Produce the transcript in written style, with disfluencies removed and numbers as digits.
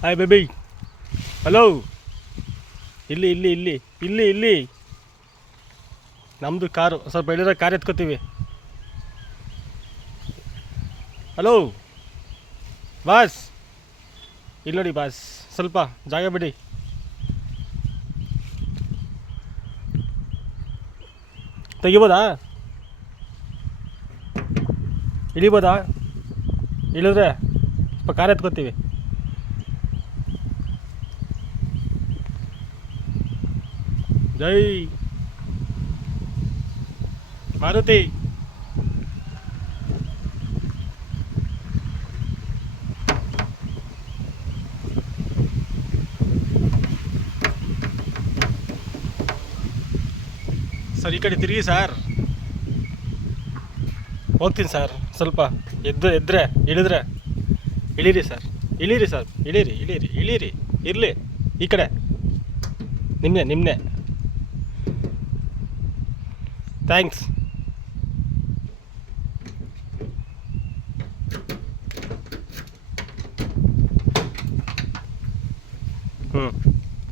Hi baby. Hello. ಇಲ್ಲಿ ಇಲ್ಲಿ ಇಲ್ಲಿ ಇಲ್ಲಿ ಇಲ್ಲಿ ನಮ್ಮದು ಕಾರು, ಸ್ವಲ್ಪ ಹೇಳಿದ್ರೆ ಕಾರ್ ಎತ್ಕೋತೀವಿ. ಹಲೋ ಬಾಸ್, ಇಲ್ಲಿ ನೋಡಿ ಬಾಸ್, ಸ್ವಲ್ಪ ಜಾಗ ಬಿಡಿ. ತೆಗಿಬೋದಾ? ಇಳಿಬೋದಾ? ಇಳಿದ್ರೆ ಸ್ವಲ್ಪ ಕಾರ್ ಎತ್ಕೋತೀವಿ. ಜೈ ಮಾರುತಿ. ಸರ್ ಈ ಕಡೆ ತಿರುಗಿ ಸರ್. ಹೋಗ್ತೀನಿ ಸರ್, ಸ್ವಲ್ಪ ಎದ್ರೆ ಇಳಿದ್ರೆ. ಇಳೀರಿ ಸರ್, ಇಳೀರಿ ಸರ್, ಇಳೀರಿ ಇಳೀರಿ ಇಳೀರಿ. ಇರಲಿ ಈ ಕಡೆ, ನಿಮ್ಮನೆ. ಥ್ಯಾಂಕ್ಸ್. ಹ್ಞೂ